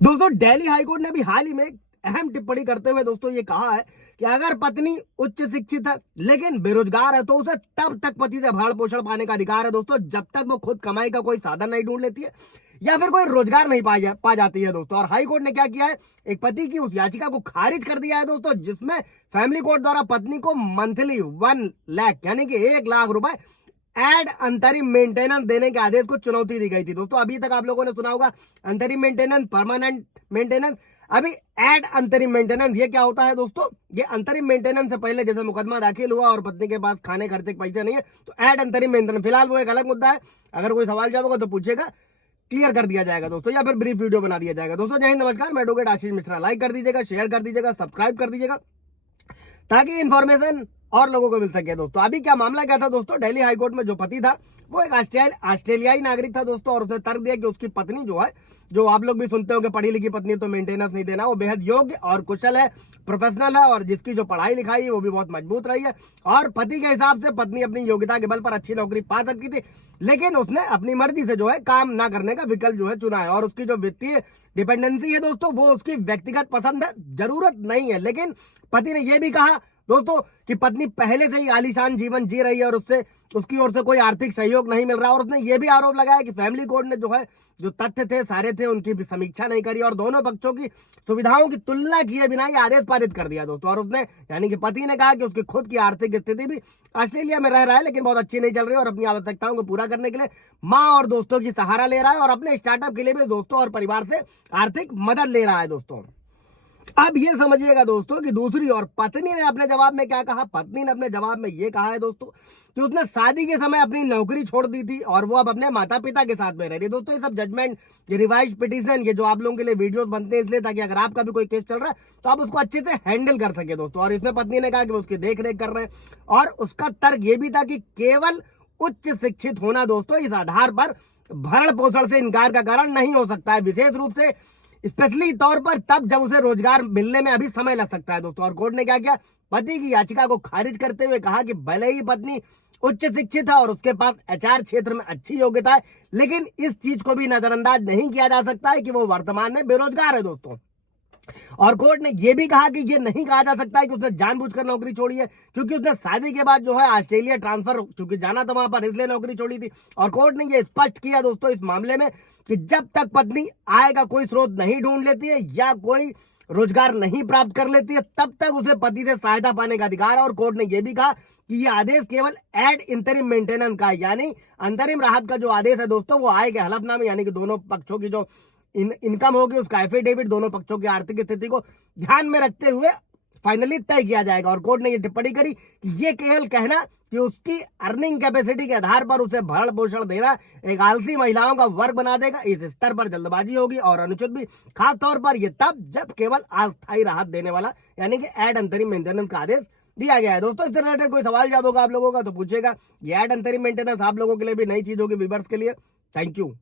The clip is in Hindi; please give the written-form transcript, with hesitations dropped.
दोस्तों दिल्ली हाईकोर्ट ने भी हाल ही में एक अहम टिप्पणी करते हुए दोस्तों ये कहा है कि अगर पत्नी उच्च शिक्षित है लेकिन बेरोजगार है तो उसे तब तक पति से भरण पोषण पाने का अधिकार है दोस्तों, जब तक वो खुद कमाई का कोई साधन नहीं ढूंढ लेती है या फिर कोई रोजगार नहीं पा जाती है दोस्तों। और हाई कोर्ट ने क्या किया है, एक पति की उस याचिका को खारिज कर दिया है दोस्तों, जिसमें फैमिली कोर्ट द्वारा पत्नी को मंथली 1 लाख यानी कि 1 लाख रुपए एड अंतरिम मेंटेनेंस देने के आदेश को चुनौती दी गई थी दोस्तों। अभी तक आप लोगों ने सुना होगा अंतरिम मेंटेनेंस, परमानेंट मेंटेनेंस, अभी एड अंतरिम मेंटेनेंस। ये क्या होता है दोस्तों, ये अंतरिम मेंटेनेंस से पहले जैसे मुकदमा दाखिल हुआ और पत्नी के पास खाने खर्चे के पैसे नहीं है तो एड अंतरिम मेंटेनेंस, फिलहाल वो एक अलग मुद्दा है। अगर कोई सवाल जवाब होगा तो पूछेगा, क्लियर कर दिया जाएगा दोस्तों, या फिर ब्रीफ वीडियो बना दिया जाएगा दोस्तों। जय हिंद, नमस्कार, मैं एडवोकेट आशीष मिश्रा। लाइक कर दीजिएगा, शेयर कर दीजिएगा, सब्सक्राइब कर दीजिएगा ताकि इन्फॉर्मेशन और लोगों को मिल सके दोस्तों। अभी क्या मामला क्या था दोस्तों, दिल्ली हाईकोर्ट में जो पति था वो एक ऑस्ट्रेलियाई नागरिक था दोस्तों, और उसने तर्क दिया कि उसकी पत्नी जो है, जो आप लोग भी सुनते हो कि पढ़ी लिखी पत्नी तो मेंटेनेंस नहीं देना, वो बेहद योग्य और कुशल है, प्रोफेशनल है, और जिसकी जो पढ़ाई लिखाई है वो भी बहुत मजबूत रही है, और पति के हिसाब से पत्नी अपनी योग्यता के बल पर अच्छी नौकरी पा सकती थी, लेकिन उसने अपनी मर्जी से जो है काम ना करने का विकल्प जो है चुना है। और उसकी जो वित्तीय डिपेंडेंसी है दोस्तों वो उसकी व्यक्तिगत पसंद है, जरूरत नहीं है। लेकिन पति ने यह भी कहा दोस्तों कि पत्नी पहले से ही आलीशान जीवन जी रही है और उससे उसकी ओर से कोई आर्थिक सहयोग नहीं मिल रहा। और उसने ये भी आरोप लगाया कि फैमिली कोर्ट ने जो है जो तथ्य थे सारे थे उनकी भी समीक्षा नहीं करी और दोनों पक्षों की सुविधाओं की तुलना किए बिना ये आदेश पारित कर दिया दोस्तों। और उसने यानी कि पति ने कहा कि उसकी खुद की आर्थिक स्थिति भी ऑस्ट्रेलिया में रह रहा है लेकिन बहुत अच्छी नहीं चल रही है, और अपनी आवश्यकताओं को पूरा करने के लिए माँ और दोस्तों की सहारा ले रहा है, और अपने स्टार्टअप के लिए भी दोस्तों और परिवार से आर्थिक मदद ले रहा है दोस्तों। अब ये समझिएगा दोस्तों कि दूसरी ओर पत्नी ने अपने जवाब में क्या कहा। पत्नी ने अपने जवाब में ये कहा है दोस्तों कि उसने शादी के समय अपनी नौकरी छोड़ दी थी और वो अब अपने माता पिता के साथ में रह रही है दोस्तों। ये सब जजमेंट, ये रिवाइज पिटीशन, ये जो आप लोगों के लिए वीडियोस बनते हैं इसलिए ताकि अगर आपका भी कोई केस चल रहा है तो आप उसको अच्छे से हैंडल कर सके दोस्तों। और इसमें पत्नी ने कहा कि वो उसकी देख रेख कर रहे हैं, और उसका तर्क ये भी था कि केवल उच्च शिक्षित होना दोस्तों इस आधार पर भरण पोषण से इनकार का कारण नहीं हो सकता है, विशेष रूप से स्पेशली तौर पर तब जब उसे रोजगार मिलने में अभी समय लग सकता है दोस्तों। और कोर्ट ने क्या किया, पति की याचिका को खारिज करते हुए कहा कि भले ही पत्नी उच्च शिक्षित है और उसके पास एचआर क्षेत्र में अच्छी योग्यता है, लेकिन इस चीज को भी नजरअंदाज नहीं किया जा सकता है कि वो वर्तमान में बेरोजगार है दोस्तों। और कोर्ट ने यह भी कहा कि यह नहीं कहा जा सकता है कि उसने जानबूझकर नौकरी छोड़ी है, क्योंकि उसने शादी के बाद जो है ऑस्ट्रेलिया ट्रांसफर क्योंकि जाना था वहां पर, इसलिए नौकरी छोड़ी थी। और कोर्ट ने यह स्पष्ट किया दोस्तों इस मामले में कि जब तक पत्नी आय का कोई स्रोत नहीं ढूंढ लेती है या कोई रोजगार नहीं प्राप्त कर लेती है तब तक उसे पति से सहायता पाने का अधिकार है। और कोर्ट ने यह भी कहा कि यह आदेश केवल एड इंटरिम मेंटेनेंस का है, यानी अंतरिम राहत का जो आदेश है दोस्तों वो आय के हलफनामे यानी कि दोनों पक्षों की जो इनकम होगी उसका एफिडेविट दोनों पक्षों की आर्थिक स्थिति को ध्यान में रखते हुए फाइनली तय किया जाएगा। और कोर्ट ने यह टिप्पणी करी कि यह केवल कहना कि उसकी अर्निंग कैपेसिटी के आधार पर उसे भरण पोषण देना एक आलसी महिलाओं का वर्ग बना देगा, इस स्तर पर जल्दबाजी होगी और अनुचित भी, खास तौर पर यह तब जब केवल अस्थायी राहत देने वाला यानी कि एड अंतरिम मेंटेनेंस का आदेश दिया गया है दोस्तों। इससे रिलेटेड कोई सवाल जवाब होगा आप लोगों का तो पूछेगा। ये एड अंतरिम मेंटेनेंस आप लोगों के लिए भी नई चीज होगी, व्यूअर्स के लिए। Thank you.